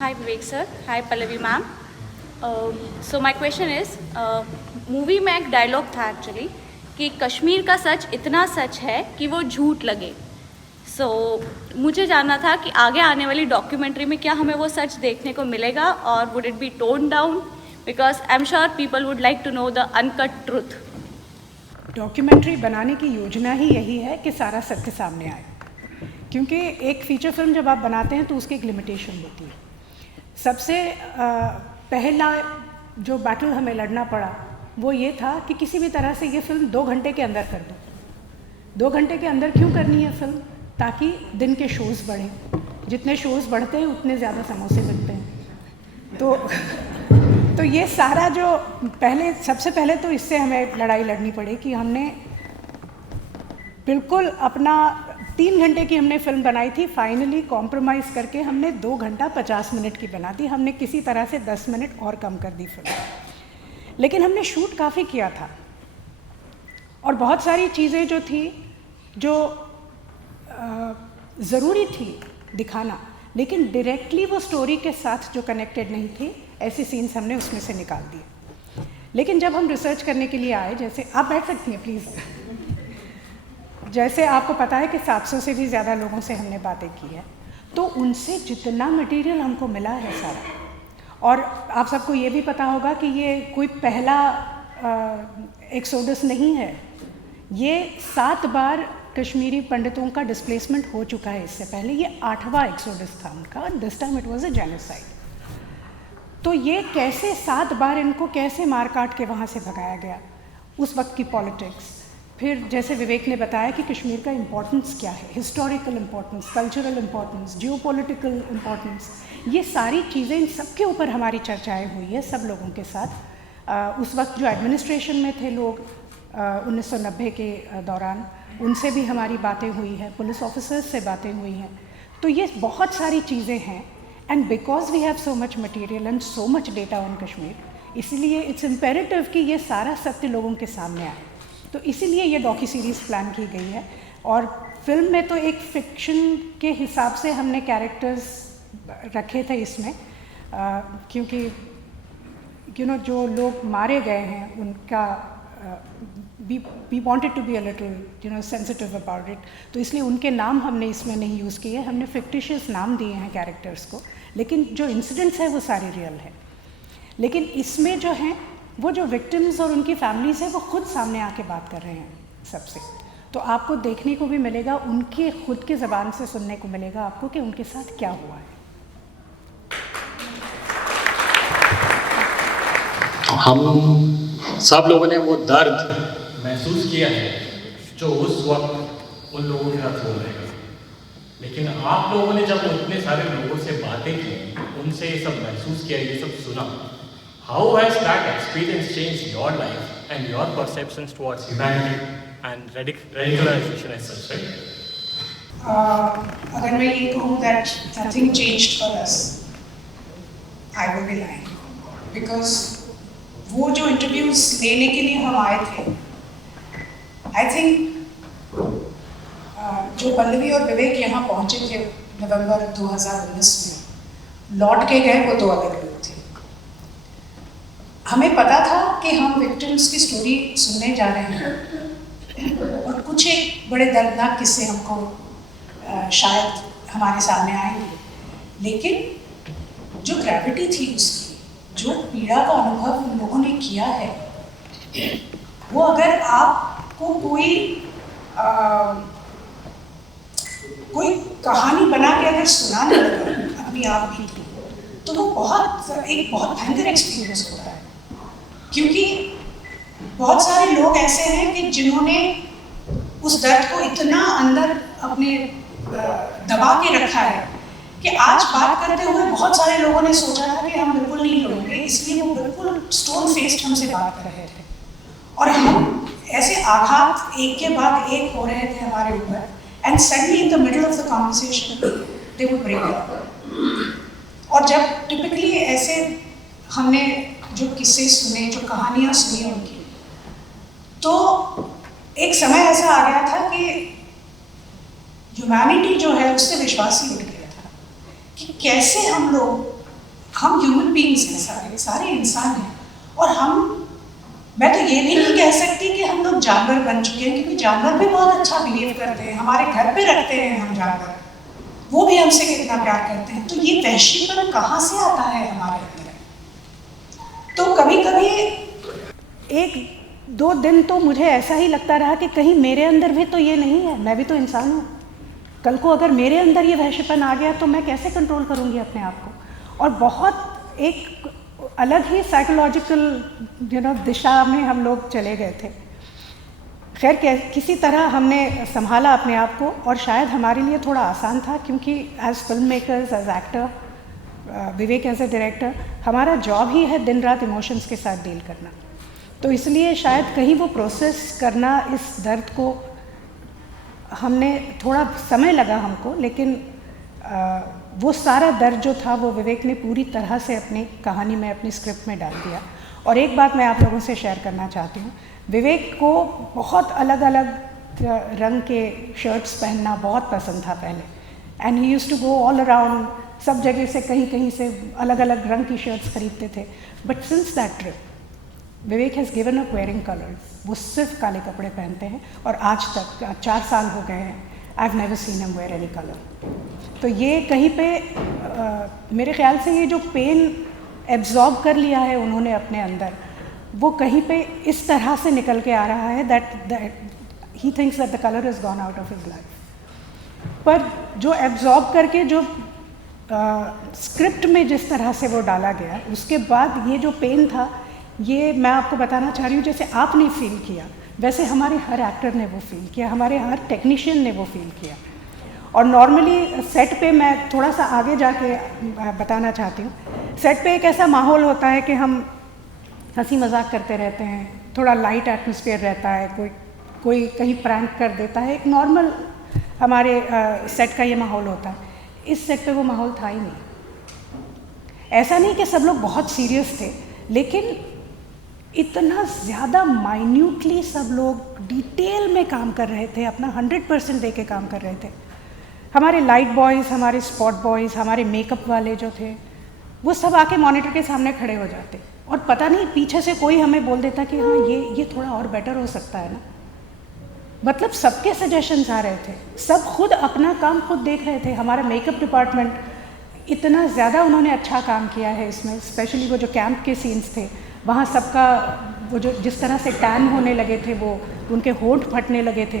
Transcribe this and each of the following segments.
Hi Vivek sir, hi Pallavi ma'am. So my question is, movie में एक dialogue था actually कि कश्मीर का सच इतना सच है कि वो झूठ लगे. मुझे जानना था कि आगे आने वाली डॉक्यूमेंट्री में क्या हमें वो सच देखने को मिलेगा और would it be tone down, because I am sure people would like to know the uncut truth. Documentary बनाने की योजना ही यही है कि सारा सत्य सामने आए, क्योंकि एक फीचर फिल्म जब आप बनाते हैं तो उसकी एक लिमिटेशन होती है. सबसे पहला जो बैटल हमें लड़ना पड़ा वो ये था कि किसी भी तरह से ये फिल्म 2 घंटे के अंदर कर दो. 2 घंटे के अंदर क्यों करनी है फिल्म? ताकि दिन के शोज़ बढ़ें. जितने शोज़ बढ़ते हैं उतने ज़्यादा समोसे बनते हैं. तो ये सारा जो सबसे पहले तो इससे हमें लड़ाई लड़नी पड़ी कि हमने बिल्कुल अपना 3 घंटे की हमने फिल्म बनाई थी, फाइनली कॉम्प्रोमाइज़ करके हमने 2 घंटा 50 मिनट की बना दी. हमने किसी तरह से 10 मिनट और कम कर दी फिल्म, लेकिन हमने शूट काफ़ी किया था और बहुत सारी चीज़ें जो थी जो ज़रूरी थी दिखाना, लेकिन डायरेक्टली वो स्टोरी के साथ जो कनेक्टेड नहीं थी, ऐसे सीन्स हमने उसमें से निकाल दिए. लेकिन जब हम रिसर्च करने के लिए आए, जैसे आप बैठ सकती हैं प्लीज़, जैसे आपको पता है कि 700 से भी ज़्यादा लोगों से हमने बातें की है, तो उनसे जितना मटेरियल हमको मिला है सारा, और आप सबको ये भी पता होगा कि ये कोई पहला एक्सोडस नहीं है. ये 7 बार कश्मीरी पंडितों का डिस्प्लेसमेंट हो चुका है. इससे पहले ये 8वां एक्सोडस था उनका, और this time it was a genocide. तो ये कैसे 7 बार इनको कैसे मार काट के वहाँ से भगाया गया, उस वक्त की पॉलिटिक्स. फिर जैसे विवेक ने बताया कि कश्मीर का इम्पोर्टेंस क्या है, historical importance, cultural importance, geopolitical importance, ये सारी चीज़ें, इन सब के ऊपर हमारी चर्चाएं हुई है सब लोगों के साथ. उस वक्त जो एडमिनिस्ट्रेशन में थे लोग 1990 के दौरान, उनसे भी हमारी बातें हुई हैं, पुलिस ऑफिसर्स से बातें हुई हैं. तो ये बहुत सारी चीज़ें हैं, and because we have so much material and so much data on Kashmir, इसीलिए इट्स इम्पेरेटिव कि ये सारा सत्य लोगों के सामने आए. तो इसीलिए ये डॉक्यू सीरीज़ प्लान की गई है. और फिल्म में तो एक फिक्शन के हिसाब से हमने कैरेक्टर्स रखे थे इसमें, क्योंकि जो लोग मारे गए हैं उनका we wanted to be a little sensitive about it, तो इसलिए उनके नाम हमने इसमें नहीं यूज़ किए. हमने फिक्टिशियस नाम दिए हैं कैरेक्टर्स को, लेकिन जो इंसिडेंट्स है वो सारे रियल है. लेकिन इसमें जो हैं वो जो विक्टिम्स और उनकी फैमिलीज है वो खुद सामने आके बात कर रहे हैं सबसे. तो आपको देखने को भी मिलेगा, उनके खुद की ज़बान से सुनने को मिलेगा आपको कि उनके साथ क्या हुआ है. हम सब लोगों ने वो दर्द महसूस किया है जो उस वक्त उन लोगों के साथ हो रहे हैं. लेकिन आप लोगों ने जब उतने सारे लोगों से बातें की, उनसे ये सब महसूस किया, ये सब सुना, how has that experience changed your life and your perceptions towards humanity and radicalization as such, right? अगर मैं ये कहूँ that nothing changed for us, I will be lying, because वो जो इंटरव्यूज लेने के लिए हम आए थे, आई थिंक जो पल्लवी और विवेक यहाँ पहुँचे थे नवंबर 2019 में, लौट के गए वो 2 अलग लोग थे. हमें पता था कि हम विक्टिम्स की स्टोरी सुनने जा रहे हैं और कुछ एक बड़े दर्दनाक किस्से हमको शायद हमारे सामने आएंगे, लेकिन जो ग्रेविटी थी उसकी, जो पीड़ा का अनुभव उन लोगों ने किया है, वो अगर आपको कोई कहानी बना के अगर सुनाने लगा अपनी आप भी, तो वो एक बहुत भयंकर एक्सपीरियंस होता है. क्योंकि बहुत सारे लोग ऐसे हैं कि जिन्होंने उस दर्द को इतना अंदर अपने दबा के रखा है कि आज बात करते हुए बहुत सारे लोगों ने सोचा था कि हम बिल्कुल नहीं लड़ेंगे, इसलिए वो बिल्कुल स्टोन फेस्ड हमसे बात कर रहे थे. और हम ऐसे आघात एक के बाद एक हो रहे थे हमारे ऊपर, and suddenly in the middle of the conversation they would break up. और जब टिपिकली ऐसे हमने जो किस्से सुने, जो कहानियाँ सुनी उनकी, तो एक समय ऐसा आ गया था कि ह्यूमैनिटी जो है उससे विश्वास ही उठ गया था कि कैसे हम लोग बीइंग्स हैं, सारे इंसान हैं। और मैं तो ये भी नहीं कह सकती कि हम लोग जानवर बन चुके हैं, क्योंकि जानवर भी बहुत अच्छा बिहेव करते हैं, हमारे घर पे रखते हैं हम जानवर, वो भी हमसे कितना प्यार करते हैं। तो ये वैश्वीकरण कहाँ से आता है हमारे अंदर? तो कभी कभी 1-2 दिन तो मुझे ऐसा ही लगता रहा कि कहीं मेरे अंदर भी तो ये नहीं है, मैं भी तो इंसान हूँ। कल को अगर मेरे अंदर ये वैश्यपन आ गया तो मैं कैसे कंट्रोल करूँगी अपने आप को? और बहुत एक अलग ही साइकोलॉजिकल दिशा में हम लोग चले गए थे। खैर किसी तरह हमने संभाला अपने आप को, और शायद हमारे लिए थोड़ा आसान था, क्योंकि as film makers, as actor, Vivek as a director, हमारा जॉब ही है दिन रात इमोशंस के साथ डील करना। तो इसलिए शायद कहीं वो प्रोसेस करना, इस दर्द को हमने थोड़ा समय लगा हमको, लेकिन वो सारा दर्द जो था वो विवेक ने पूरी तरह से अपनी कहानी में, अपनी स्क्रिप्ट में डाल दिया। और एक बात मैं आप लोगों से शेयर करना चाहती हूँ, विवेक को बहुत अलग अलग रंग के शर्ट्स पहनना बहुत पसंद था पहले, and he used to go all around, सब जगह से कहीं कहीं से अलग अलग रंग की शर्ट्स खरीदते थे। But since that trip Vivek has given up wearing colours, वो सिर्फ काले कपड़े पहनते हैं, और आज तक 4 साल हो गए हैं, I have never seen him wear any colour. तो ये कहीं पे मेरे ख्याल से ये जो पेन एब्जॉर्ब कर लिया है उन्होंने अपने अंदर, वो कहीं पे इस तरह से निकल के आ रहा है that he thinks that the colour is gone out of his life. पर जो एब्जॉर्ब करके जो स्क्रिप्ट में जिस तरह से वो डाला गया, उसके बाद ये जो पेन था, ये मैं आपको बताना चाह रही हूँ, जैसे आपने फील किया वैसे हमारे हर एक्टर ने वो फील किया, हमारे हर टेक्नीशियन ने वो फील किया। और नॉर्मली सेट पे मैं थोड़ा सा आगे जाके बताना चाहती हूँ, सेट पे एक ऐसा माहौल होता है कि हम हंसी मजाक करते रहते हैं, थोड़ा लाइट एटमॉस्फेयर रहता है, कोई कहीं प्रैंक कर देता है, एक नॉर्मल हमारे सेट का ये माहौल होता है। इस सेट पे वो माहौल था ही नहीं। ऐसा नहीं कि सब लोग बहुत सीरियस थे, लेकिन इतना ज़्यादा माइन्यूटली सब लोग डिटेल में काम कर रहे थे, अपना 100% दे के काम कर रहे थे। हमारे लाइट बॉयज़, हमारे स्पॉट बॉयज़, हमारे मेकअप वाले जो थे, वो सब आके मॉनिटर के सामने खड़े हो जाते, और पता नहीं पीछे से कोई हमें बोल देता कि हाँ ये थोड़ा और बेटर हो सकता है ना। मतलब सबके सजेशंस आ रहे थे, सब खुद अपना काम खुद देख रहे थे। हमारा मेकअप डिपार्टमेंट इतना ज़्यादा उन्होंने अच्छा काम किया है इसमें, स्पेशली वो जो कैंप के सीन्स थे, वहाँ सबका वो जो जिस तरह से टैन होने लगे थे, वो उनके होंठ फटने लगे थे,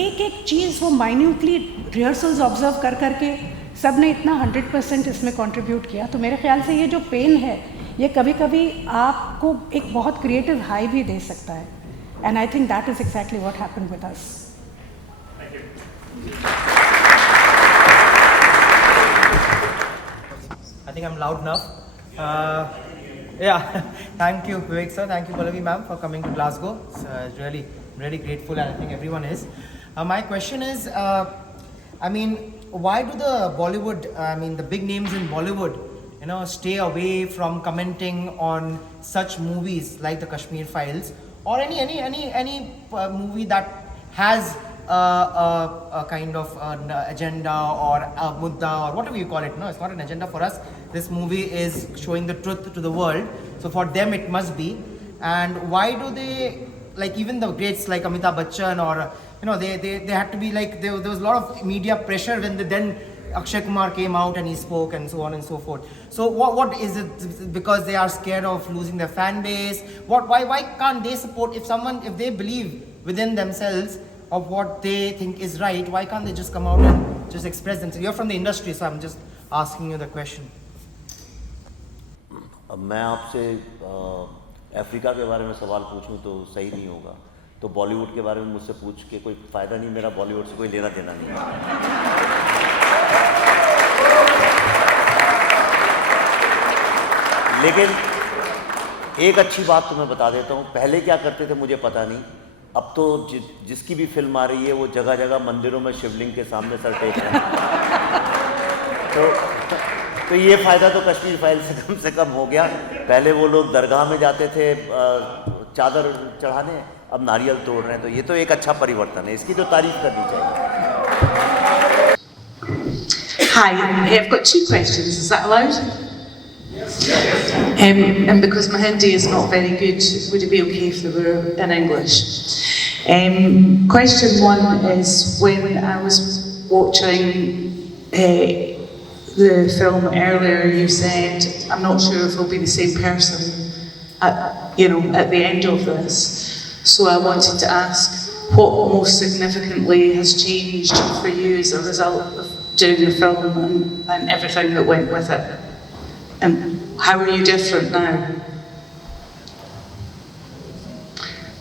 एक एक चीज़ वो माइन्यूटली रिहर्सल्स ऑब्जर्व कर करके सब ने इतना 100% इसमें कंट्रीब्यूट किया। तो मेरे ख्याल से ये जो पेन है, ये कभी कभी आपको एक बहुत क्रिएटिव हाई भी दे सकता है, and I think that is exactly what happened with us. I think I'm loud enough. Yeah, thank you Vivek sir, thank you Pallavi ma'am for coming to Glasgow. It's really grateful, and I think everyone is. My question is, I mean, why do the Bollywood, the big names in Bollywood, stay away from commenting on such movies like the Kashmir Files, or any movie that has a kind of an agenda or a mudda or whatever you call it? No, it's not an agenda for us. This movie is showing the truth to the world, so for them it must be. And why do they, like even the greats like Amitabh Bachchan, or they had to be like, there was a lot of media pressure when then Akshay Kumar came out and he spoke and so on and so forth. So what is it? Because they are scared of losing their fan base? Why can't they support, if they believe within themselves of what they think is right, why can't they just come out and just express themselves? You're from the industry, so I'm just asking you the question. अब मैं आपसे Africa के बारे में सवाल पूछूं तो सही नहीं होगा, तो बॉलीवुड के बारे में मुझसे पूछ के कोई फ़ायदा नहीं, मेरा बॉलीवुड से कोई लेना देना नहीं है। लेकिन एक अच्छी बात तो मैं बता देता हूँ, पहले क्या करते थे मुझे पता नहीं, अब तो जिसकी भी फिल्म आ रही है वो जगह जगह मंदिरों में शिवलिंग के सामने सर टेक रहे हैं। तो ये फ़ायदा तो कश्मीर फाइल से कम हो गया। पहले वो लोग दरगाह में जाते थे चादर चढ़ाने, अब नारियल तोड़ रहे हैं, तो ये तो एक अच्छा परिवर्तन है, इसकी तो तारीफ करनी चाहिए। Hi, I've got 2 questions. Is that allowed? Yes. And because my Hindi is not very good, would it be okay if they were in English? Question one is, when I was watching the film earlier, you said, I'm not sure if it'll be the same person at the end of this. So I wanted to ask, what most significantly has changed for you as a result of doing the film and everything that went with it? And how are you different now?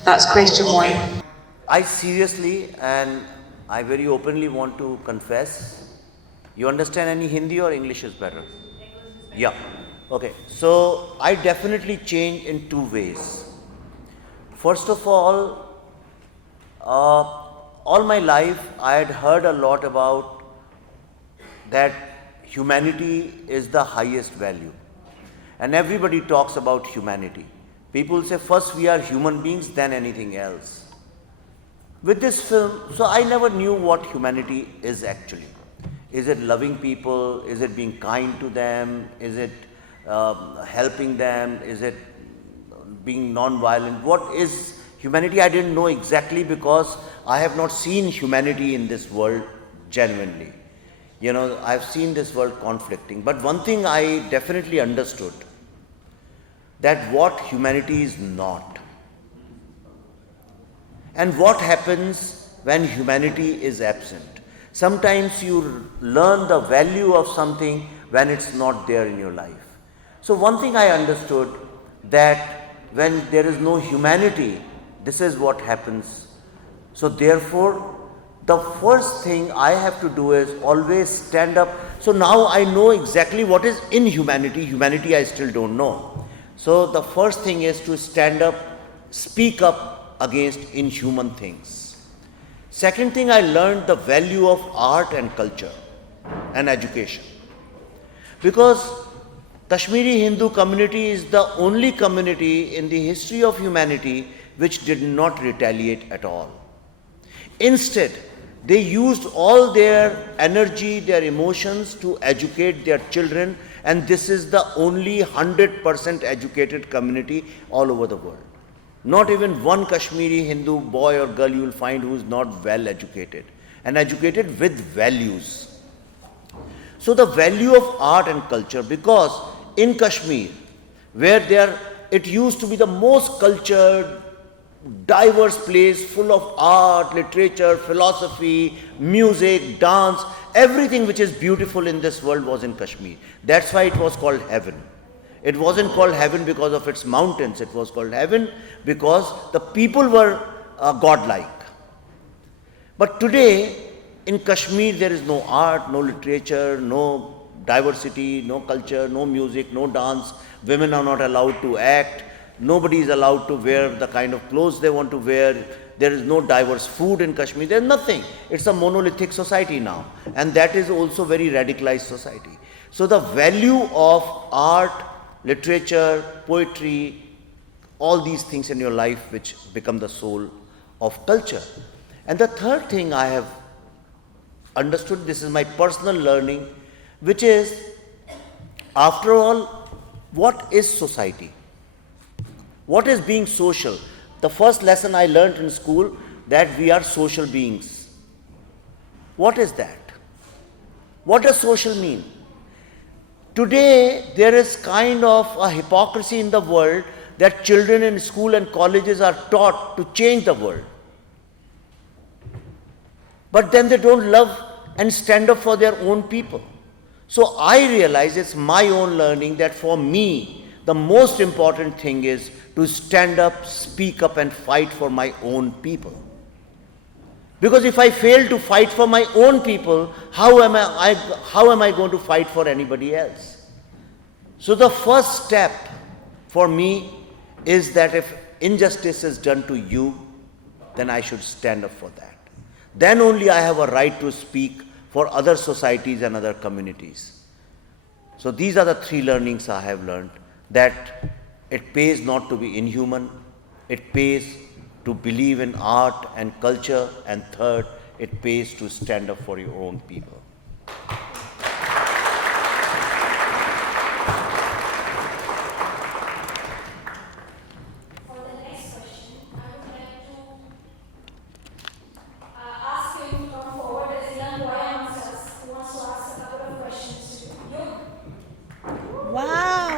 That's question one. I seriously and I very openly want to confess. You understand any Hindi or English is better? Yeah. Okay. So I definitely changed in two ways. First of all my life I had heard a lot about that humanity is the highest value. And everybody talks about humanity. People say first we are human beings, then anything else. With this film, so I never knew what humanity is actually. Is it loving people? Is it being kind to them? Is it helping them? Is it being non-violent? What is humanity? I didn't know exactly because I have not seen humanity in this world genuinely. I've seen this world conflicting. But one thing I definitely understood, that what humanity is not. And what happens when humanity is absent. Sometimes you learn the value of something when it's not there in your life. So one thing I understood, that when there is no humanity, this is what happens. So therefore, the first thing I have to do is always stand up. So now I know exactly what is inhumanity. Humanity I still don't know. So the first thing is to stand up, speak up against inhuman things. Second thing, I learned the value of art and culture and education. Because Kashmiri Hindu community is the only community in the history of humanity which did not retaliate at all. Instead, they used all their energy, their emotions to educate their children, and this is the only 100% educated community all over the world. Not even one Kashmiri Hindu boy or girl you will find who is not well educated, and educated with values. So the value of art and culture, because in Kashmir, where it used to be the most cultured, diverse place full of art, literature, philosophy, music, dance, everything which is beautiful in this world was in Kashmir. That's why it was called heaven. It wasn't called heaven because of its mountains. It was called heaven because the people were godlike. But today in Kashmir there is no art, no literature, no diversity, no culture, no music, no dance. Women are not allowed to act. Nobody is allowed to wear the kind of clothes they want to wear. There is no diverse food in Kashmir. There is nothing. It's a monolithic society now. And that is also very radicalized society. So the value of art, literature, poetry, all these things in your life which become the soul of culture. And the third thing I have understood, this is my personal learning, which is, after all, what is society? What is being social? The first lesson I learned in school, that we are social beings. What is that? What does social mean? Today, there is kind of a hypocrisy in the world that children in school and colleges are taught to change the world. But then they don't love and stand up for their own people. So I realize it's my own learning that for me, the most important thing is to stand up, speak up and fight for my own people. Because if I fail to fight for my own people, how am I going to fight for anybody else? So the first step for me is that if injustice is done to you, then I should stand up for that. Then only I have a right to speak for other societies and other communities. So these are the three learnings I have learned, that it pays not to be inhuman, it pays to believe in art and culture, and third, it pays to stand up for your own people. Wow!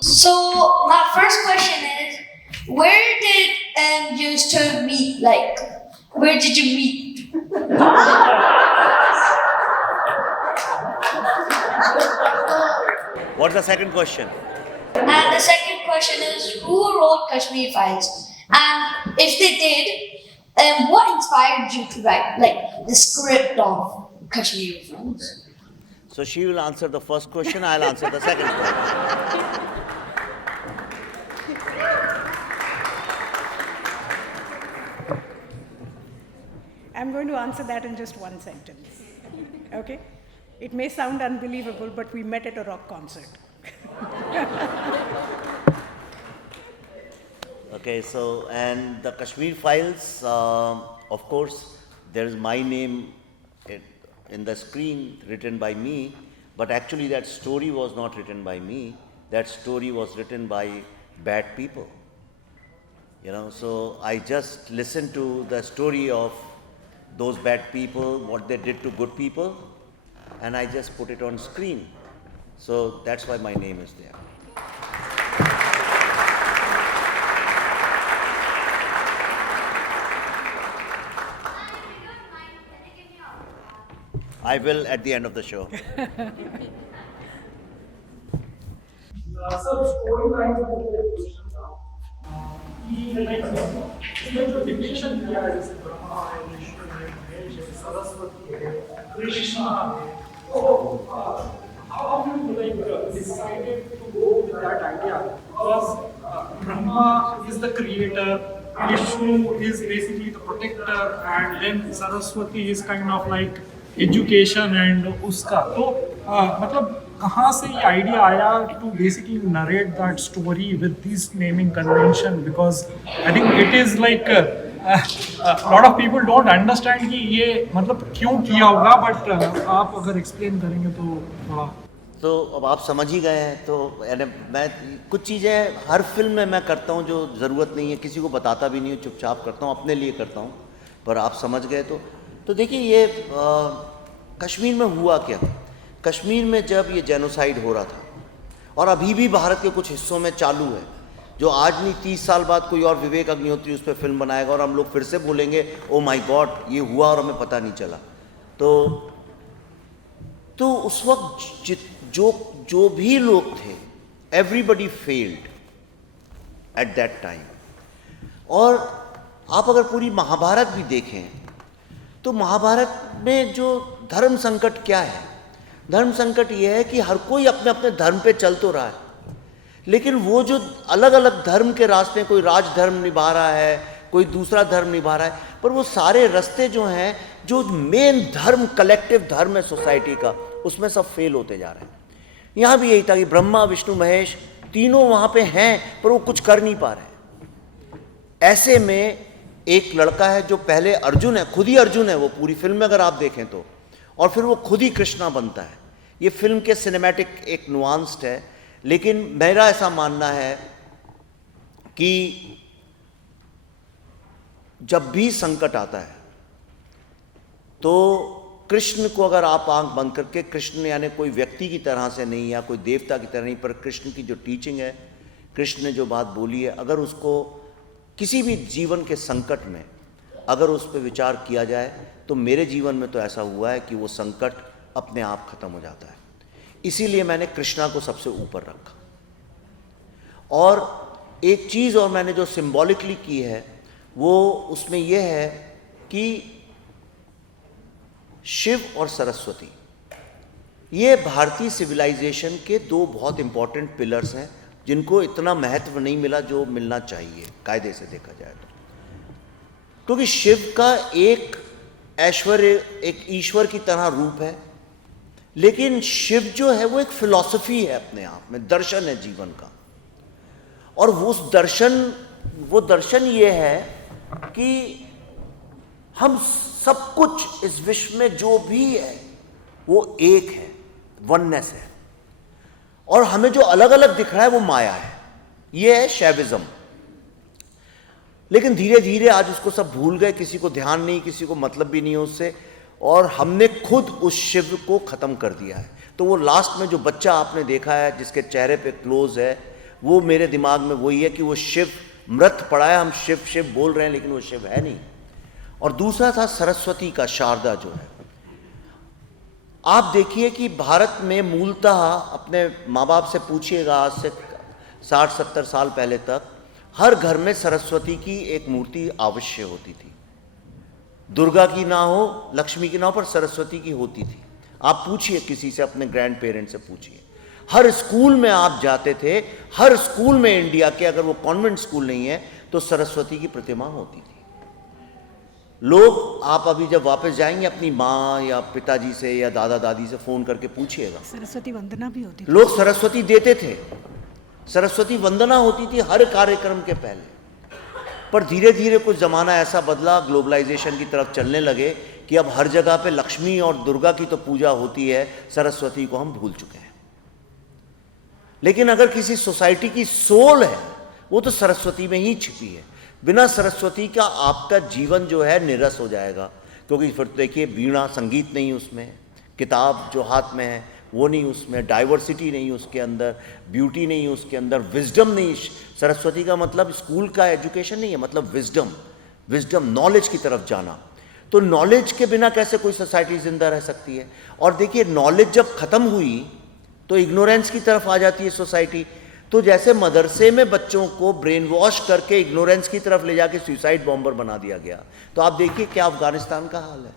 So my first question is, where did you two meet? Like, where did you meet? What's the second question? And the second question is, who wrote Kashmir Files? And if they did, what inspired you to write like the script of Kashmir Files? So she will answer the first question, I'll answer the second question. I'm going to answer that in just one sentence. Okay? It may sound unbelievable, but we met at a rock concert. Okay, so, and the Kashmir Files, of course, there is my name in the screen written by me, but actually that story was not written by me. That story was written by bad people. You know, so I just listened to the story of those bad people, what they did to good people, and I just put it on screen. So that's why my name is there. I will at the end of the show. Sir story line में मुझे question था कि like इसमें जो depiction किया है जैसे ब्रह्मा है विष्णु है महेश है सरस्वती है कृष्णा है तो how you like decided to go with that idea because Brahma is the creator, Vishnu is basically the protector, and then Saraswati is kind of like education and उसका तो मतलब कहाँ से ये आइडिया आया to basically narrate that story with this naming convention, because I think it is like a lot of people don't understand कि ये मतलब क्यों किया होगा, but आप अगर explain करेंगे तो थोड़ा। तो अब आप समझ ही गए हैं। तो यानी मैं कुछ चीज़ें हर फिल्म में मैं करता हूँ जो ज़रूरत नहीं है, किसी को बताता भी नहीं हूँ, चुपचाप करता हूँ, अपने लिए करता हूँ, पर आप समझ गए तो देखिए ये कश्मीर में हुआ क्या। कश्मीर में जब ये जेनोसाइड हो रहा था, और अभी भी भारत के कुछ हिस्सों में चालू है, जो आज नहीं 30 साल बाद कोई और विवेक अग्निहोत्री उस पर फिल्म बनाएगा और हम लोग फिर से बोलेंगे ओ माय गॉड ये हुआ और हमें पता नहीं चला। तो उस वक्त जो भी लोग थे, everybody failed at that time. और आप अगर पूरी महाभारत भी देखें तो महाभारत में जो धर्म संकट क्या है, धर्म संकट ये है कि हर कोई अपने अपने धर्म पे चल तो रहा है, लेकिन वो जो अलग अलग धर्म के रास्ते, कोई राज धर्म निभा रहा है, कोई दूसरा धर्म निभा रहा है, पर वो सारे रास्ते जो हैं, जो मेन धर्म कलेक्टिव धर्म है सोसाइटी का, उसमें सब फेल होते जा रहे हैं। यहाँ भी यही था कि ब्रह्मा विष्णु महेश तीनों वहाँ पे हैं, पर वो कुछ कर नहीं पा रहे। ऐसे में एक लड़का है जो पहले अर्जुन है, खुद ही अर्जुन है वो पूरी फिल्म में अगर आप देखें तो, और फिर वो खुद ही कृष्णा बनता है। ये फिल्म के सिनेमैटिक एक नुआंस्ड है, लेकिन मेरा ऐसा मानना है कि जब भी संकट आता है तो कृष्ण को अगर आप आंख बंद करके, कृष्ण यानी कोई व्यक्ति की तरह से नहीं या कोई देवता की तरह नहीं, पर कृष्ण की जो टीचिंग है, कृष्ण ने जो बात बोली है, अगर उसको किसी भी जीवन के संकट में अगर उस पर विचार किया जाए तो मेरे जीवन में तो ऐसा हुआ है कि वो संकट अपने आप खत्म हो जाता है। इसीलिए मैंने कृष्णा को सबसे ऊपर रखा। और एक चीज़ और मैंने जो सिंबॉलिकली की है वो उसमें यह है कि शिव और सरस्वती ये भारतीय सिविलाइजेशन के दो बहुत इंपॉर्टेंट पिलर्स हैं, जिनको इतना महत्व नहीं मिला जो मिलना चाहिए कायदे से देखा जाए तो। क्योंकि शिव का एक ऐश्वर्य, एक ईश्वर की तरह रूप है, लेकिन शिव जो है वो एक फिलॉसफी है अपने आप में, दर्शन है जीवन का। और वो दर्शन ये है कि हम सब कुछ इस विश्व में जो भी है वो एक है, वननेस है, और हमें जो अलग अलग दिख रहा है वो माया है। ये है शैविज्म। लेकिन धीरे धीरे आज उसको सब भूल गए, किसी को ध्यान नहीं, किसी को मतलब भी नहीं है उससे, और हमने खुद उस शिव को ख़त्म कर दिया है। तो वो लास्ट में जो बच्चा आपने देखा है जिसके चेहरे पे क्लोज है, वो मेरे दिमाग में वही है कि वो शिव मृत पड़ा है। हम शिव शिव बोल रहे हैं लेकिन वो शिव है नहीं। और दूसरा था सरस्वती का, शारदा जो है। आप देखिए कि भारत में मूलतः, अपने माँ बाप से पूछिएगा, आज से 60-70 साल पहले तक हर घर में सरस्वती की एक मूर्ति अवश्य होती थी। दुर्गा की ना हो, लक्ष्मी की ना हो, पर सरस्वती की होती थी। आप पूछिए किसी से, अपने ग्रैंड पेरेंट्स से पूछिए। हर स्कूल में आप जाते थे, हर स्कूल में इंडिया के, अगर वो कॉन्वेंट स्कूल नहीं है तो सरस्वती की प्रतिमा होती थी। लोग, आप अभी जब वापस जाएंगे अपनी माँ या पिताजी से या दादा दादी से फ़ोन करके पूछिएगा, सरस्वती वंदना भी होती थी। लोग सरस्वती देते थे, सरस्वती वंदना होती थी हर कार्यक्रम के पहले। पर धीरे धीरे कुछ ज़माना ऐसा बदला, ग्लोबलाइजेशन की तरफ चलने लगे कि अब हर जगह पे लक्ष्मी और दुर्गा की तो पूजा होती है, सरस्वती को हम भूल चुके हैं। लेकिन अगर किसी सोसाइटी की सोल है, वो तो सरस्वती में ही छिपी है। बिना सरस्वती का आपका जीवन जो है निरस हो जाएगा, क्योंकि फिर देखिए वीणा, संगीत नहीं उसमें, किताब जो हाथ में है वो नहीं उसमें, डाइवर्सिटी नहीं उसके अंदर, ब्यूटी नहीं उसके अंदर, विजडम नहीं। सरस्वती का मतलब स्कूल का एजुकेशन नहीं है, मतलब विजडम, नॉलेज की तरफ जाना। तो नॉलेज के बिना कैसे कोई सोसाइटी जिंदा रह सकती है? और देखिए, नॉलेज जब खत्म हुई तो इग्नोरेंस की तरफ आ जाती है सोसाइटी। तो जैसे मदरसे में बच्चों को ब्रेन वॉश करके इग्नोरेंस की तरफ ले जाके सुसाइड बॉम्बर बना दिया गया, तो आप देखिए क्या अफगानिस्तान का हाल है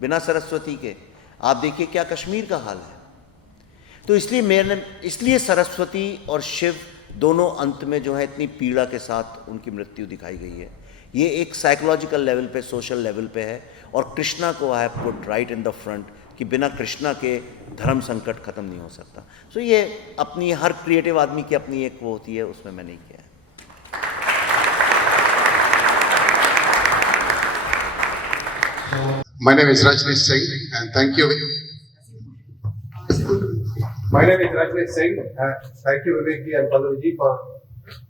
बिना सरस्वती के, आप देखिए क्या कश्मीर का हाल है। तो इसलिए सरस्वती और शिव दोनों अंत में जो है इतनी पीड़ा के साथ उनकी मृत्यु दिखाई गई है। ये एक साइकोलॉजिकल लेवल पे, सोशल लेवल पे है। और कृष्णा को I have put right in the front कि बिना कृष्णा के धर्म संकट खत्म नहीं हो सकता। सो ये अपनी, हर क्रिएटिव आदमी की अपनी एक वो होती है, उसमें मैं नहीं किया है। My name is Rajneesh Singh, and thank you. My name is Rajneesh Singh, and thank you Vivek and Pallavi for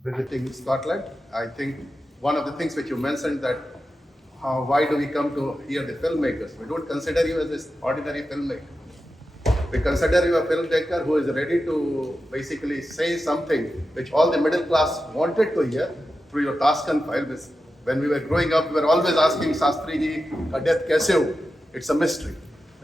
visiting Scotland. I think one of the things which you mentioned that why do we come to hear the filmmakers? We don't consider you as this ordinary filmmaker. We consider you a filmmaker who is ready to basically say something which all the middle class wanted to hear through your task and file. When we were growing up, we were always asking Shastri ji, ka death kaise hu? It's a mystery.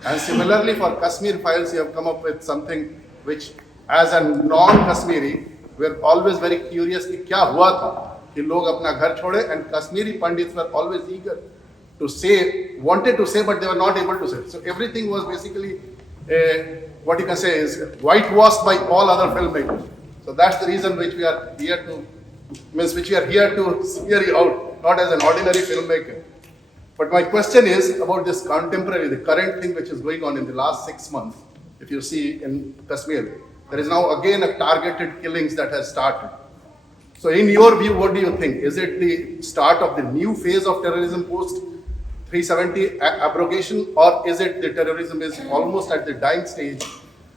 And similarly for Kashmir Files, you have come up with something which, as a non-Kashmiri, we are always very curious कि क्या हुआ था कि लोग अपना घर छोड़े, and Kashmiri Pandits were always eager to say, wanted to say, but they were not able to say. So everything was basically, what you can say is whitewashed by all other filmmakers. So that's the reason which we are here to, which we are here to hear you out, not as an ordinary filmmaker. But my question is about this contemporary, the current thing which is going on in the last 6 months. If you see in Kashmir, there is now again a targeted killings that has started. So in your view, what do you think? Is it the start of the new phase of terrorism post 370 abrogation, or is it the terrorism is almost at the dying stage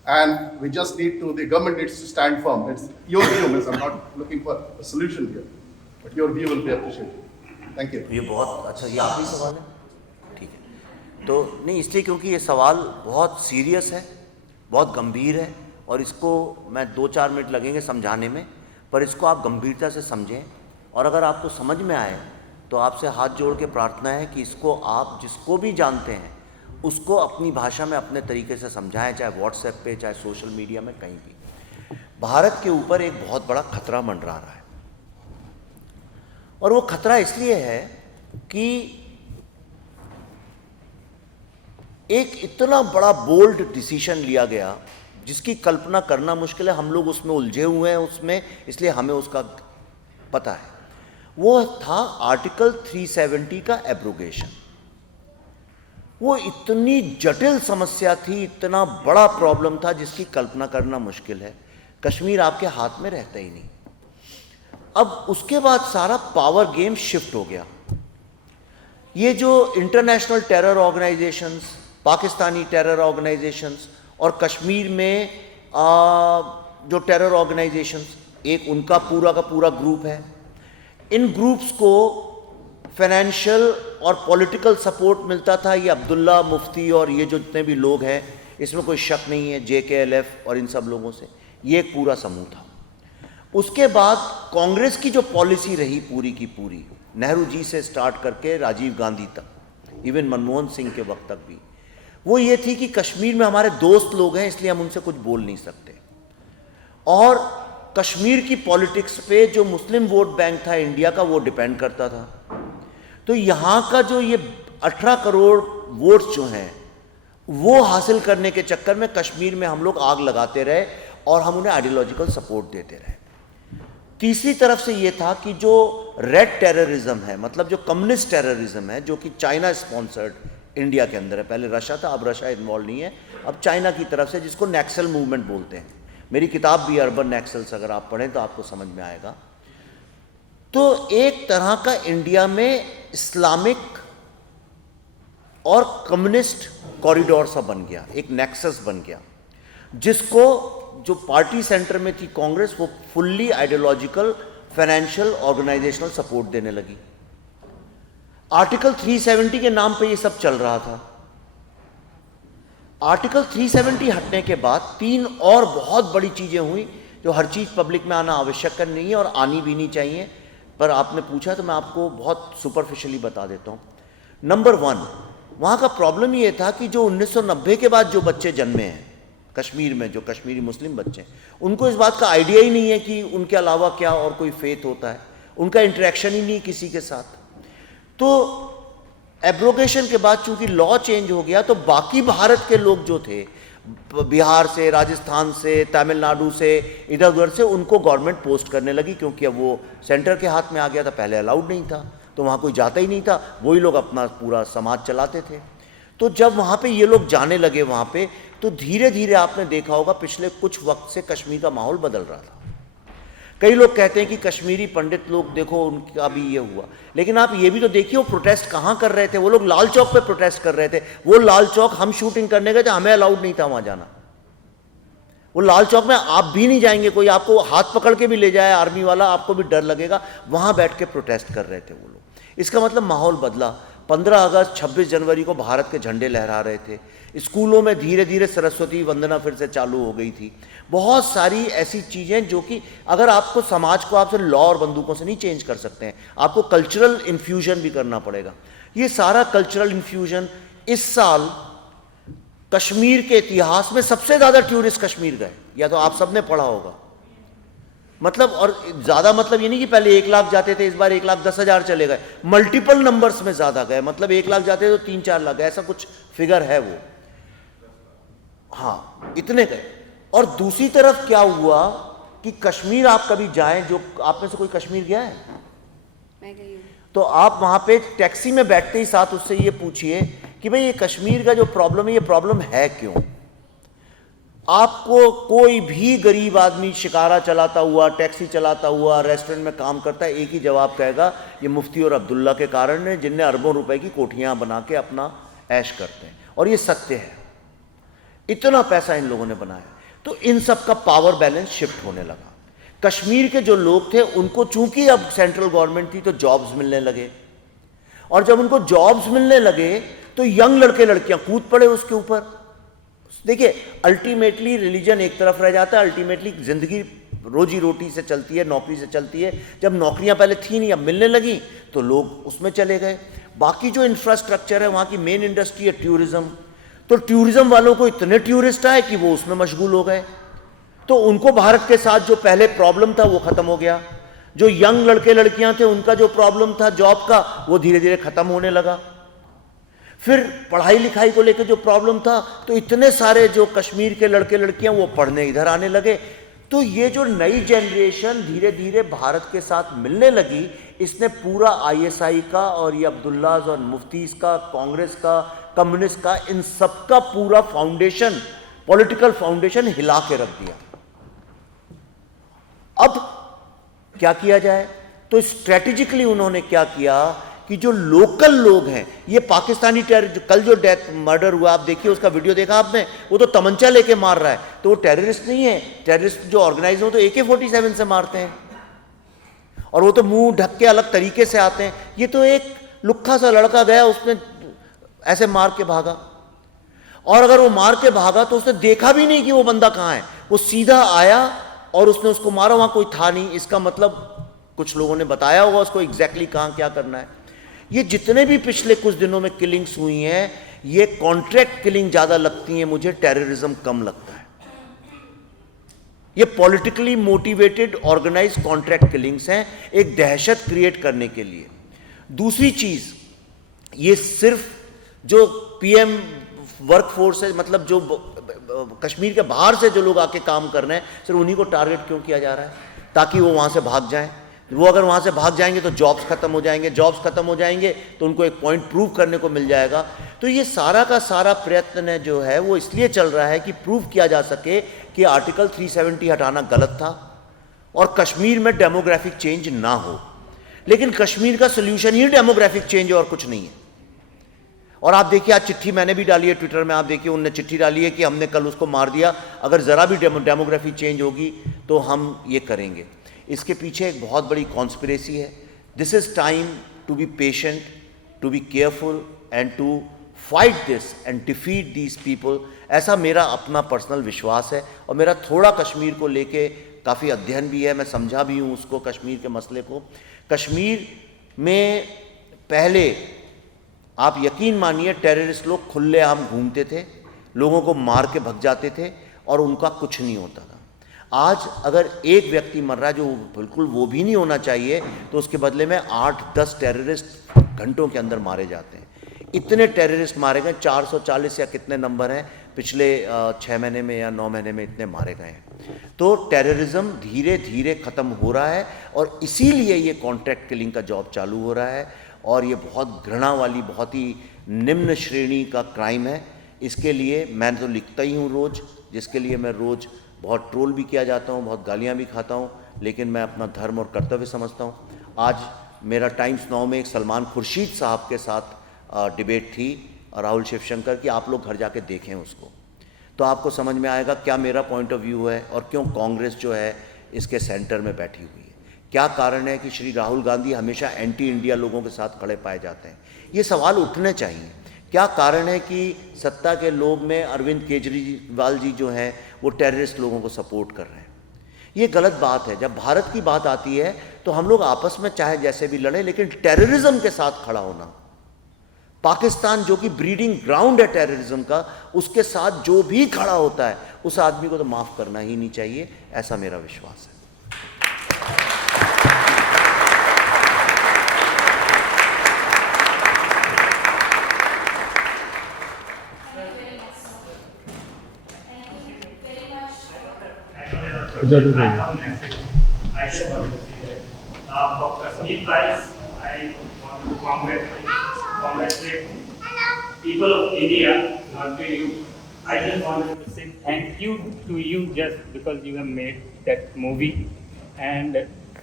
and we just need to, the government needs to stand firm? It's your view, miss. I'm not looking for a solution here, but your view will be appreciated. Thank you. ये बहुत अच्छा, ये आखिरी सवाल है, ठीक है। तो नहीं, इसलिए क्योंकि ये सवाल बहुत सीरियस है, बहुत गंभीर है, और इसको मैं 2-4 मिनट लगेंगे समझाने में, पर इसको आप गंभीरता से समझें। और अगर आपको समझ में आए तो आपसे हाथ जोड़ के प्रार्थना है कि इसको आप जिसको भी जानते हैं उसको अपनी भाषा में अपने तरीके से समझाएं, चाहे व्हाट्सएप पे, चाहे सोशल मीडिया में, कहीं भी। भारत के ऊपर एक बहुत बड़ा खतरा मंडरा रहा है, और वो खतरा इसलिए है कि एक इतना बड़ा बोल्ड डिसीजन लिया गया जिसकी कल्पना करना मुश्किल है। हम लोग उसमें उलझे हुए हैं उसमें, इसलिए हमें उसका पता है। वो था आर्टिकल 370 का एब्रोगेशन। वो इतनी जटिल समस्या थी, इतना बड़ा प्रॉब्लम था जिसकी कल्पना करना मुश्किल है। कश्मीर आपके हाथ में रहता ही नहीं। अब उसके बाद सारा पावर गेम शिफ्ट हो गया। ये जो international terror organisations, Pakistani terror organisations और कश्मीर में जो टेरर ऑर्गेनाइजेशंस, एक उनका पूरा का पूरा ग्रुप है। इन ग्रुप्स को फाइनेंशियल और पॉलिटिकल सपोर्ट मिलता था ये अब्दुल्ला, मुफ्ती और ये जो जितने भी लोग हैं, इसमें कोई शक नहीं है, JKLF और इन सब लोगों से, ये एक पूरा समूह था। उसके बाद कांग्रेस की जो पॉलिसी रही पूरी की पूरी, नेहरू जी से स्टार्ट करके राजीव गांधी तक, इवन मनमोहन सिंह के वक्त तक भी, वो ये थी कि कश्मीर में हमारे दोस्त लोग हैं इसलिए हम उनसे कुछ बोल नहीं सकते। और कश्मीर की पॉलिटिक्स पे जो मुस्लिम वोट बैंक था इंडिया का, वो डिपेंड करता था। तो यहाँ का जो ये 18 करोड़ वोट्स जो हैं, वो हासिल करने के चक्कर में कश्मीर में हम लोग आग लगाते रहे और हम उन्हें आइडियोलॉजिकल सपोर्ट देते रहे। तीसरी तरफ से ये था कि जो रेड टेररिज्म है, मतलब जो कम्युनिस्ट टेररिज्म है, जो कि चाइना स्पॉन्सर्ड इंडिया के अंदर है, पहले रशिया था, अब रशिया इन्वॉल्व नहीं है, अब चाइना की तरफ से, जिसको नक्सल मूवमेंट बोलते हैं। मेरी किताब भी अर्बन नक्सल्स, अगर आप पढ़ें तो आपको समझ में आएगा। तो एक तरह का इंडिया में इस्लामिक और कम्युनिस्ट कॉरिडोर सा बन गया, एक नेक्सस बन गया, जिसको जो पार्टी सेंटर में थी कांग्रेस, वो fully ideological, financial, organisational support देने लगी। आर्टिकल 370 के नाम पे ये सब चल रहा था। आर्टिकल 370 हटने के बाद 3 और बहुत बड़ी चीजें हुई, जो हर चीज पब्लिक में आना आवश्यक नहीं है और आनी भी नहीं चाहिए, पर आपने पूछा तो मैं आपको बहुत सुपरफिशियली बता देता हूँ। नंबर 1, वहाँ का प्रॉब्लम ये था कि जो 1990 के बाद जो बच्चे जन्मे हैं कश्मीर में, जो कश्मीरी मुस्लिम बच्चे, उनको इस बात का आइडिया ही नहीं है कि उनके अलावा क्या और कोई फेथ होता है, उनका इंटरेक्शन ही नहीं किसी के साथ। तो एब्रोगेशन के बाद चूंकि लॉ चेंज हो गया, तो बाकी भारत के लोग जो थे, बिहार से, राजस्थान से, तमिलनाडु से, इधर उधर से, उनको गवर्नमेंट पोस्ट करने लगी, क्योंकि अब वो सेंटर के हाथ में आ गया था, पहले अलाउड नहीं था, तो वहाँ कोई जाता ही नहीं था, वही लोग अपना पूरा समाज चलाते थे। तो जब वहाँ पे ये लोग जाने लगे वहाँ पे, तो धीरे धीरे आपने देखा होगा पिछले कुछ वक्त से कश्मीर का माहौल बदल रहा था। कई लोग कहते हैं कि कश्मीरी पंडित लोग देखो उनका भी ये हुआ, लेकिन आप ये भी तो देखिए वो प्रोटेस्ट कहाँ कर रहे थे। वो लोग लाल चौक पे प्रोटेस्ट कर रहे थे। वो लाल चौक हम शूटिंग करने गए थे, हमें अलाउड नहीं था वहाँ जाना। वो लाल चौक में आप भी नहीं जाएंगे, कोई आपको हाथ पकड़ के भी ले जाए आर्मी वाला, आपको भी डर लगेगा। वहाँ बैठ के प्रोटेस्ट कर रहे थे वो लोग। इसका मतलब माहौल बदला। 15 अगस्त 26 जनवरी को भारत के झंडे लहरा रहे थे। स्कूलों में धीरे धीरे सरस्वती वंदना फिर से चालू हो गई थी। बहुत सारी ऐसी चीज़ें जो कि अगर आपको समाज को आप लॉ और बंदूकों से नहीं चेंज कर सकते हैं, आपको कल्चरल इन्फ्यूजन भी करना पड़ेगा। ये सारा कल्चरल इन्फ्यूजन इस साल कश्मीर के इतिहास में सबसे ज़्यादा टूरिस्ट कश्मीर गए, या तो आप सबने पढ़ा होगा। मतलब, और ज़्यादा मतलब ये नहीं कि पहले 1 लाख जाते थे, इस बार 1,10,000 चले गए। मल्टीपल नंबर्स में ज़्यादा गए, मतलब 1 लाख जाते थे तो 3-4 लाख, ऐसा कुछ फिगर है वो। हाँ, इतने गए। और दूसरी तरफ क्या हुआ कि कश्मीर आप कभी जाएं, जो आप में से कोई कश्मीर गया है? मैं गई हूँ। तो आप वहाँ पे टैक्सी में बैठते ही साथ उससे ये पूछिए कि भाई ये कश्मीर का जो प्रॉब्लम है, ये प्रॉब्लम है क्यों? आपको कोई भी गरीब आदमी शिकारा चलाता हुआ, टैक्सी चलाता हुआ, रेस्टोरेंट में काम करता है, एक ही जवाब कहेगा, ये मुफ्ती और अब्दुल्ला के कारण है, जिनने अरबों रुपए की कोठियाँ बना के अपना ऐश करते हैं। और ये सत्य है, इतना पैसा इन लोगों ने बनाया। तो इन सब का पावर बैलेंस शिफ्ट होने लगा। कश्मीर के जो लोग थे उनको चूंकि अब सेंट्रल गवर्नमेंट थी तो जॉब्स मिलने लगे, और जब उनको जॉब्स मिलने लगे तो यंग लड़के लड़कियां कूद पड़े उसके ऊपर। देखिए, अल्टीमेटली रिलीजन एक तरफ रह जाता है, अल्टीमेटली जिंदगी रोजी रोटी से चलती है, नौकरी से चलती है। जब नौकरियां पहले थी नहीं, अब मिलने लगी, तो लोग उसमें चले गए। बाकी जो इंफ्रास्ट्रक्चर है, वहाँ की मेन इंडस्ट्री है टूरिज्म, तो टूरिज्म वालों को इतने टूरिस्ट आए कि वो उसमें मशगूल हो गए। तो उनको भारत के साथ जो पहले प्रॉब्लम था वो खत्म हो गया। जो यंग लड़के लड़कियां थे उनका जो प्रॉब्लम था जॉब का, वो धीरे धीरे खत्म होने लगा। फिर पढ़ाई लिखाई को लेकर जो प्रॉब्लम था, तो इतने सारे जो कश्मीर के लड़के लड़कियां वो पढ़ने इधर आने लगे। तो ये जो नई जनरेशन धीरे धीरे भारत के साथ मिलने लगी, इसने पूरा ISI का और ये अब्दुल्लाज और मुफ्तीज का, कांग्रेस का, कम्युनिस्ट का, इन सब का पूरा फाउंडेशन, पॉलिटिकल फाउंडेशन हिला के रख दिया। अब क्या किया जाए? तो स्ट्रेटेजिकली उन्होंने क्या किया कि जो लोकल लोग हैं, ये पाकिस्तानी कल जो डेथ मर्डर हुआ, आप देखिए उसका वीडियो देखा आपने, वो तो तमंचा लेके मार रहा है, तो वो टेररिस्ट नहीं है। टेररिस्ट जो ऑर्गेनाइज हो तो AK-47 से मारते हैं, और वो तो मुंह ढक के अलग तरीके से आते हैं। ये तो एक लुक्खा सा लड़का गया, उसने ऐसे मार के भागा, और अगर वो मार के भागा तो उसने देखा भी नहीं कि वो बंदा कहाँ है, वो सीधा आया और उसने उसको मारा, वहां कोई था नहीं। इसका मतलब कुछ लोगों ने बताया होगा उसको एग्जैक्टली कहाँ क्या करना है। ये जितने भी पिछले कुछ दिनों में किलिंग्स हुई हैं, ये कॉन्ट्रैक्ट किलिंग ज्यादा लगती हैं मुझे, टेररिज्म कम लगता है। ये politically motivated organise contract killings हैं, एक दहशत क्रिएट करने के लिए। दूसरी चीज, ये सिर्फ जो पीएम वर्कफोर्स है, मतलब जो कश्मीर के बाहर से जो लोग आके काम कर रहे हैं, सिर्फ उन्हीं को टारगेट क्यों किया जा रहा है? ताकि वो वहां से भाग जाएं। वो अगर वहां से भाग जाएंगे तो जॉब्स खत्म हो जाएंगे, जॉब्स खत्म हो जाएंगे तो उनको एक पॉइंट प्रूव करने को मिल जाएगा। तो ये सारा का सारा प्रयत्न जो है वो इसलिए चल रहा है कि प्रूव किया जा सके कि आर्टिकल 370 हटाना गलत था और कश्मीर में डेमोग्राफिक चेंज ना हो। लेकिन कश्मीर का सोल्यूशन ही डेमोग्राफिक चेंज है और कुछ नहीं है। और आप देखिए, आज चिट्ठी मैंने भी डाली है ट्विटर में, आप देखिए उनने चिट्ठी डाली है कि हमने कल उसको मार दिया, अगर ज़रा भी डेमोग्राफी चेंज होगी तो हम ये करेंगे। इसके पीछे एक बहुत बड़ी कॉन्स्पिरेसी है। This is time to be patient, to be careful and to fight this and defeat these people, ऐसा मेरा अपना पर्सनल विश्वास है। और मेरा थोड़ा कश्मीर को लेके काफ़ी अध्ययन भी है, मैं समझा भी हूँ उसको, कश्मीर के मसले को। कश्मीर में पहले आप यकीन मानिए टेररिस्ट लोग खुलेआम घूमते थे, लोगों को मार के भग जाते थे और उनका कुछ नहीं होता था। आज अगर एक व्यक्ति मर रहा है जो बिल्कुल वो भी नहीं होना चाहिए, तो उसके बदले में 8-10 टेररिस्ट घंटों के अंदर मारे जाते हैं। इतने टेररिस्ट मारे गए, 440 या कितने नंबर हैं, पिछले 6 महीने में या 9 महीने में इतने मारे गए हैं। तो टेररिज्म धीरे धीरे ख़त्म हो रहा है और इसीलिए ये कॉन्ट्रैक्ट किलिंग का जॉब चालू हो रहा है। और ये बहुत घृणा वाली, बहुत ही निम्न श्रेणी का क्राइम है। इसके लिए मैं तो लिखता ही हूँ रोज़, जिसके लिए मैं रोज़ बहुत ट्रोल भी किया जाता हूँ, बहुत गालियाँ भी खाता हूँ, लेकिन मैं अपना धर्म और कर्तव्य समझता हूँ। आज मेरा टाइम्स नाउ में एक सलमान खुर्शीद साहब के साथ डिबेट थी, राहुल शिवशंकर की, आप लोग घर जाके देखें उसको, तो आपको समझ में आएगा क्या मेरा पॉइंट ऑफ व्यू है और क्यों कांग्रेस जो है इसके सेंटर में बैठी हुई है। क्या कारण है कि श्री राहुल गांधी हमेशा एंटी इंडिया लोगों के साथ खड़े पाए जाते हैं? ये सवाल उठने चाहिए। क्या कारण है कि सत्ता के लोभ में अरविंद केजरीवाल जी जो हैं वो टेररिस्ट लोगों को सपोर्ट कर रहे हैं? ये गलत बात है। जब भारत की बात आती है तो हम लोग आपस में चाहे जैसे भी लड़ें, लेकिन टेररिज्म के साथ खड़ा होना, पाकिस्तान जो कि ब्रीडिंग ग्राउंड है टेररिज्म का, उसके साथ जो भी खड़ा होता है उस आदमी को तो माफ़ करना ही नहीं चाहिए, ऐसा मेरा विश्वास है। People of India, not to you. I just wanted to say thank you to you just because you have made that movie. And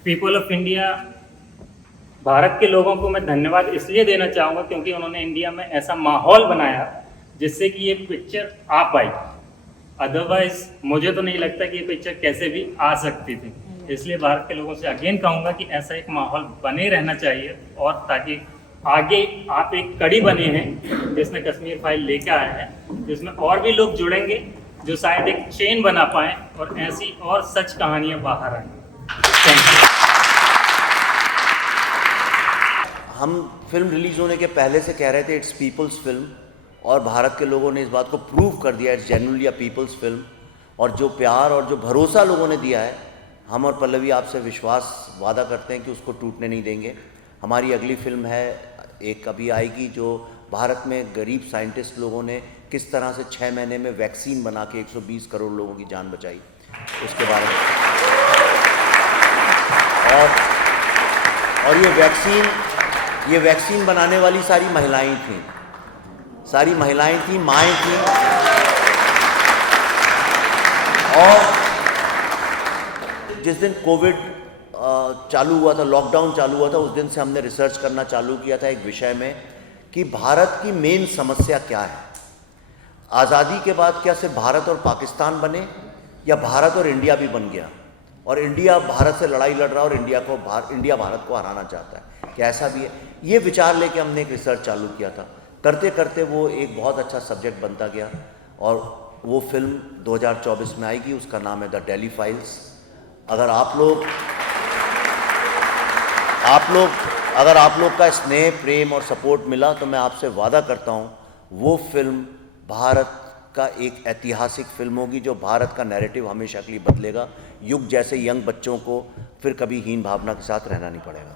people of India, Bharat के लोगों को मैं धन्यवाद इसलिए देना चाहूँगा क्योंकि उन्होंने इंडिया में ऐसा माहौल बनाया जिससे कि ये पिक्चर आ पाई। अदरवाइज मुझे तो नहीं लगता कि ये पिक्चर कैसे भी आ सकती थी। इसलिए भारत के लोगों से अगेन कहूँगा कि ऐसा एक माहौल बने रहना चाहिए, और ताकि आगे आप एक कड़ी बने हैं जिसमें कश्मीर फाइल लेकर आए हैं, जिसमें और भी लोग जुड़ेंगे जो शायद एक चेन बना पाएँ और ऐसी और सच कहानियाँ बाहर आएँ। हम फिल्म रिलीज होने के पहले से कह रहे थे इट्स पीपल्स फिल्म, और भारत के लोगों ने इस बात को प्रूव कर दिया it's genuinely a people's film. और जो प्यार और जो भरोसा लोगों ने दिया है, हम और पल्लवी आपसे विश्वास वादा करते हैं कि उसको टूटने नहीं देंगे। हमारी अगली फिल्म है, एक अभी आएगी, जो भारत में गरीब साइंटिस्ट लोगों ने किस तरह से 6 महीने में वैक्सीन बना के 120 करोड़ लोगों की जान बचाई, उसके बारे में। और ये वैक्सीन बनाने वाली सारी महिलाएं थीं, माएँ थीं। और जिस दिन कोविड चालू हुआ था, लॉकडाउन चालू हुआ था, उस दिन से हमने रिसर्च करना चालू किया था एक विषय में कि भारत की मेन समस्या क्या है। आज़ादी के बाद क्या सिर्फ भारत और पाकिस्तान बने, या भारत और इंडिया भी बन गया, और इंडिया भारत से लड़ाई लड़ रहा है और इंडिया भारत को हराना चाहता है? क्या ऐसा भी है? ये विचार लेके हमने एक रिसर्च चालू किया था। करते करते वो एक बहुत अच्छा सब्जेक्ट बनता गया और वो फिल्म 2024 में आएगी, उसका नाम है द दिल्ली फाइल्स। अगर आप लोग का स्नेह, प्रेम और सपोर्ट मिला तो मैं आपसे वादा करता हूँ वो फिल्म भारत का एक ऐतिहासिक फिल्म होगी जो भारत का नैरेटिव हमेशा के लिए बदलेगा। युग जैसे यंग बच्चों को फिर कभी हीन भावना के साथ रहना नहीं पड़ेगा।